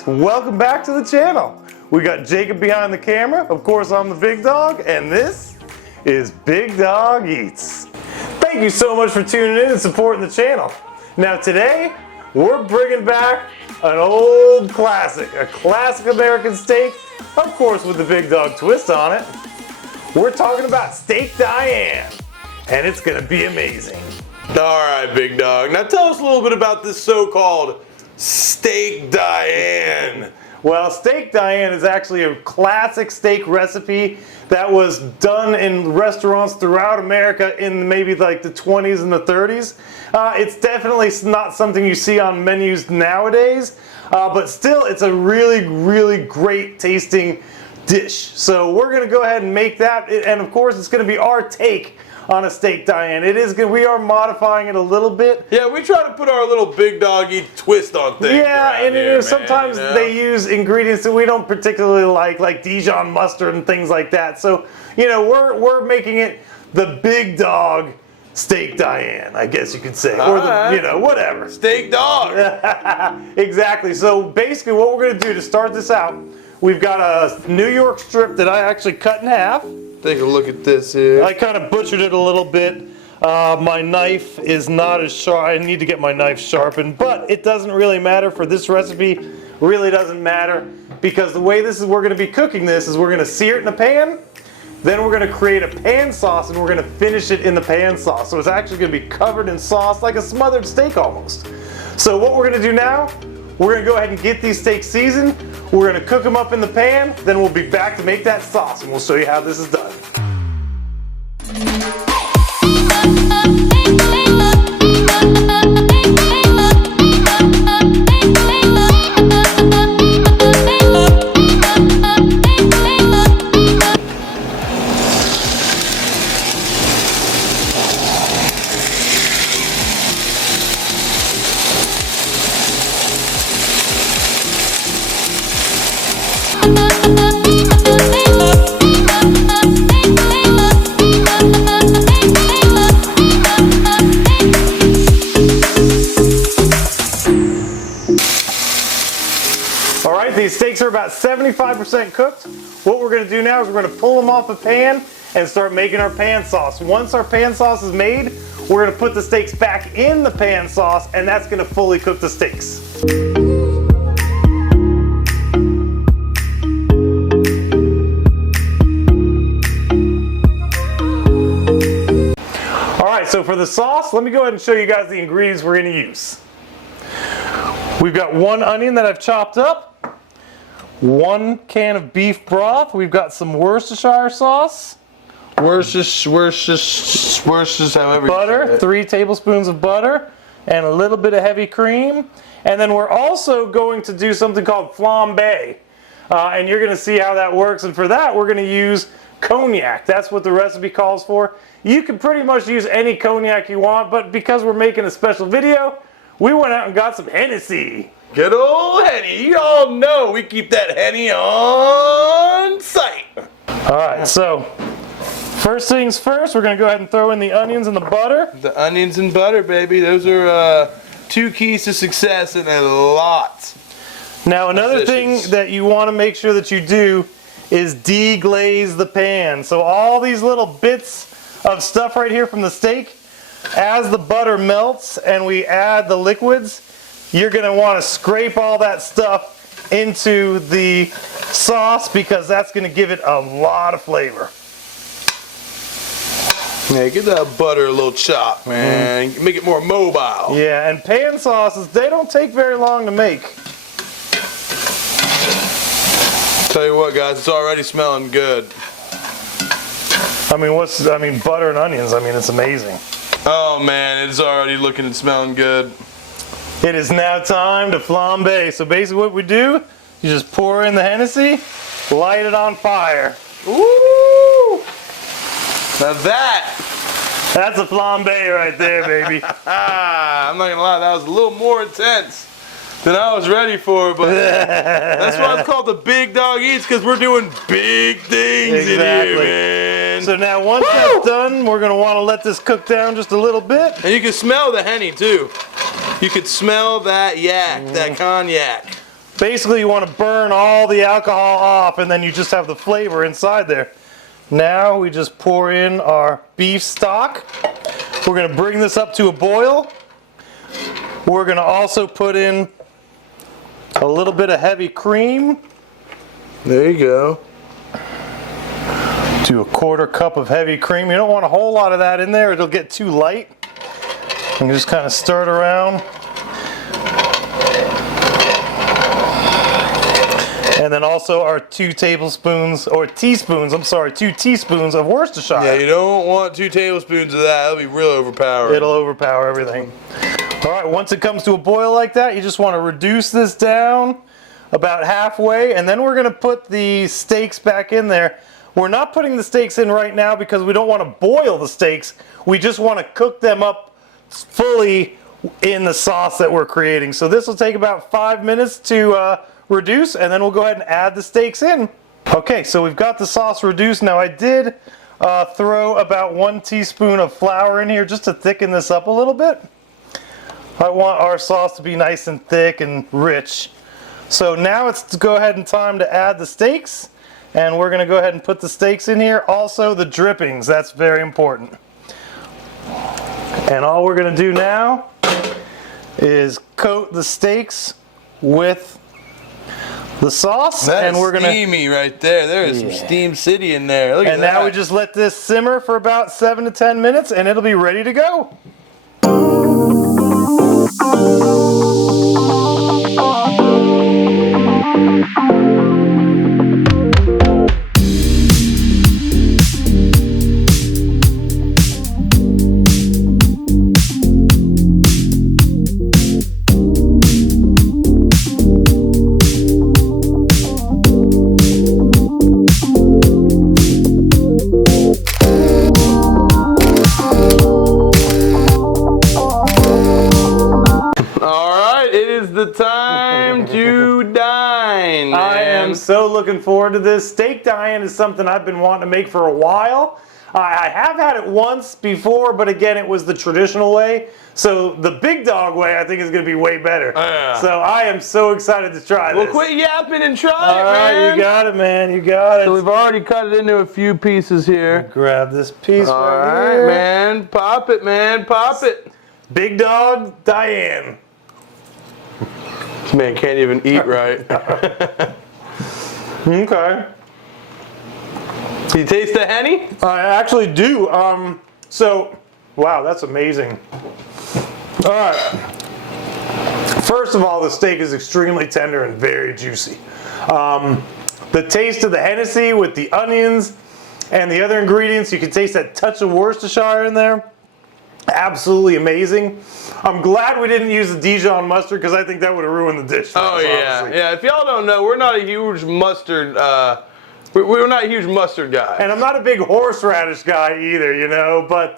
guys, welcome back to the channel. We got Jacob behind the camera. Of course, I'm the big dog, and this is Big Dog Eats. Thank you so much for tuning in and supporting the channel. Now today, we're bringing back an old classic, a classic American steak, of course with the big dog twist on it. We're talking about Steak Diane, and it's gonna be amazing. All right, big dog. Now tell us a little bit about this so-called Steak Diane. Well, Steak Diane is actually a classic steak recipe that was done in restaurants throughout America in maybe like the 20s and the 30s. It's definitely not something you see on menus nowadays, but still it's a really, really great tasting dish. So we're gonna go ahead and make that, and of course it's gonna be our take on a Steak Diane. It is good. We are modifying it a little bit. Yeah, we try to put our little big doggy twist on things. Yeah, and here, sometimes they use ingredients that we don't particularly like Dijon mustard and things like that. So, you know, we're making it the big dog Steak Diane, I guess you could say, or the, you know, whatever. Steak dog. Exactly. So basically, what we're going to do to start this out, we've got a New York strip that I actually cut in half. Take a look at this here. I kind of butchered it a little bit. My knife is not as sharp. I need to get my knife sharpened, but it doesn't really matter for this recipe. Really doesn't matter, because the way we're going to be cooking this is we're going to sear it in a pan. Then we're going to create a pan sauce, and we're going to finish it in the pan sauce. So it's actually going to be covered in sauce, like a smothered steak almost. So what we're going to do now, we're going to go ahead and get these steaks seasoned. We're going to cook them up in the pan, then we'll be back to make that sauce, and we'll show you how this is done. These steaks are about 75% cooked. What we're going to do now is we're going to pull them off the pan and start making our pan sauce. Once our pan sauce is made, we're going to put the steaks back in the pan sauce, and that's going to fully cook the steaks. Alright, so for the sauce, let me go ahead and show you guys the ingredients we're going to use. We've got 1 onion that I've chopped up. 1 can of beef broth. We've got some Worcestershire sauce. Worcestershire, however. Butter, 3 tablespoons of butter, and a little bit of heavy cream. And then we're also going to do something called flambe. And you're going to see how that works. And for that, we're going to use cognac. That's what the recipe calls for. You can pretty much use any cognac you want, but because we're making a special video, we went out and got some Hennessy. Good old Henny. You all know we keep that Henny on site. Alright, so first things first, we're going to go ahead and throw in the onions and the butter. The onions and butter, baby. Those are 2 keys to success and a lot. Now another thing that you want to make sure that you do is deglaze the pan. So all these little bits of stuff right here from the steak, as the butter melts and we add the liquids, you're going to want to scrape all that stuff into the sauce, because that's going to give it a lot of flavor. Yeah, give that butter a little chop, man. Make it more mobile. Yeah, and pan sauces, they don't take very long to make. Tell you what, guys, it's already smelling good. I mean, butter and onions, it's amazing. Oh man, it's already looking and smelling good. It is now time to flambe. So basically what we do, you just pour in the Hennessy, light it on fire. Ooh! Now that's a flambe right there, baby. I'm not gonna lie, that was a little more intense than I was ready for, but that's why it's called the Big Dog Eats, because we're doing big things in here, man. So now once that's done, we're going to want to let this cook down just a little bit. And you can smell the Henny too. You could smell that yak, that cognac. Basically, you want to burn all the alcohol off, and then you just have the flavor inside there. Now we just pour in our beef stock. We're going to bring this up to a boil. We're going to also put in a little bit of heavy cream. There you go. To a 1/4 cup of heavy cream. You don't want a whole lot of that in there, it'll get too light. And just kind of stir it around. And then also our 2 teaspoons of Worcestershire. Yeah, you don't want 2 tablespoons of that. That'll be real overpowering. It'll overpower everything. All right, once it comes to a boil like that, you just want to reduce this down about halfway, and then we're going to put the steaks back in there. We're not putting the steaks in right now because we don't want to boil the steaks. We just want to cook them up fully in the sauce that we're creating. So this will take about 5 minutes to reduce, and then we'll go ahead and add the steaks in. Okay, so we've got the sauce reduced. Now I did throw about 1 teaspoon of flour in here just to thicken this up a little bit. I want our sauce to be nice and thick and rich. So now it's to go ahead and time to add the steaks, and we're going to go ahead and put the steaks in here. Also the drippings, that's very important. And all we're going to do now is coat the steaks with the sauce. That and we're is gonna, steamy right there. There is some Steam City in there. Look at and that. now we just let this simmer for about 7 to 10 minutes, and it'll be ready to go. The time to dine. I am so looking forward to this. Steak Diane is something I've been wanting to make for a while. I have had it once before, but again, it was the traditional way. So the big dog way, I think, is going to be way better. Yeah. So I am so excited to try this. Well, quit yapping and try All it, right, man. you got it, man. You got it. So we've already cut it into a few pieces here. Grab this piece All right right, here. man. Pop it, man. Pop it. Big dog Diane. This man can't even eat right. Okay. You taste the Henny? I actually do. So, wow, that's amazing. All right. First of all, the steak is extremely tender and very juicy. The taste of the Hennessy with the onions and the other ingredients, you can taste that touch of Worcestershire in there. Absolutely amazing. I'm glad we didn't use the Dijon mustard because I think that would have ruined the dish. Oh yeah, honestly. Yeah. If y'all don't know, we're not a huge mustard. We're not a huge mustard guy. And I'm not a big horseradish guy either, you know. But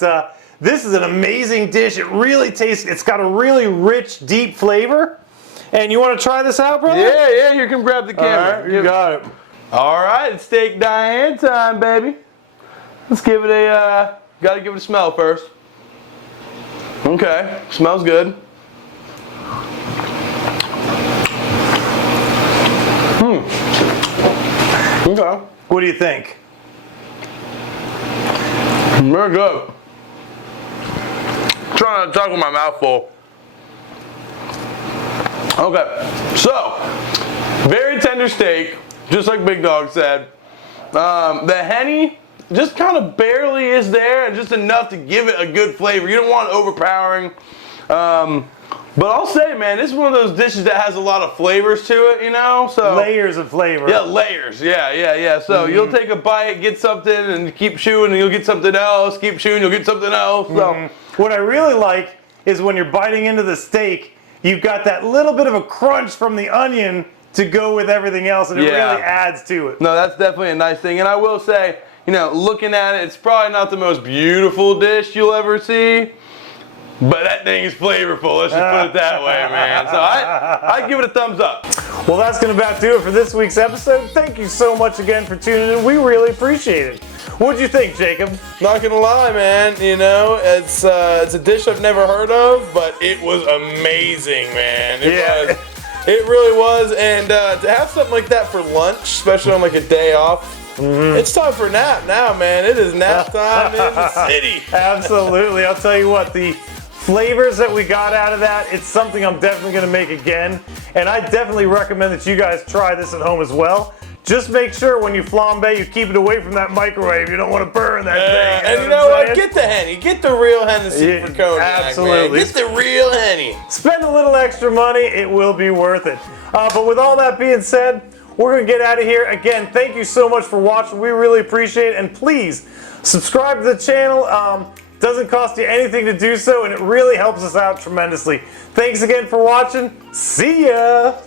this is an amazing dish. It really tastes. It's got a really rich, deep flavor. And you want to try this out, brother? Yeah. You can grab the camera. All right, you got it. All right, it's Steak Diane time, baby. Let's give it a. Got to give it a smell first. Okay, smells good. Okay. What do you think? Very good. Trying to talk with my mouth full. Okay, so very tender steak, just like Big Dog said. The Henny just kind of barely is there, and just enough to give it a good flavor. You don't want it overpowering. But I'll say, man, this is one of those dishes that has a lot of flavors to it, you know? So layers of flavor. Yeah, layers. Yeah. So you'll take a bite, get something, and keep chewing, and you'll get something else. Keep chewing, you'll get something else. So what I really like is when you're biting into the steak, you've got that little bit of a crunch from the onion to go with everything else, and it really adds to it. No, that's definitely a nice thing. And I will say, you know, looking at it, it's probably not the most beautiful dish you'll ever see, but that thing is flavorful. Let's just put it that way, man. So I'd give it a thumbs up. Well, that's going to about do it for this week's episode. Thank you so much again for tuning in. We really appreciate it. What'd you think, Jacob? Not gonna lie, man. You know, it's a dish I've never heard of, but it was amazing, man. It was. It really was, and to have something like that for lunch, especially on like a day off, it's time for a nap now, man. It is nap time in the city. Absolutely. I'll tell you what, the flavors that we got out of that, it's something I'm definitely going to make again. And I definitely recommend that you guys try this at home as well. Just make sure when you flambe, you keep it away from that microwave. You don't want to burn that thing. And you know what? Get the Henny. Get the real Hennessy for cognac, absolutely. man. Get the real Henny. Spend a little extra money. It will be worth it. But with all that being said, we're going to get out of here. Again, thank you so much for watching. We really appreciate it. And please, subscribe to the channel. Doesn't cost you anything to do so, and it really helps us out tremendously. Thanks again for watching. See ya!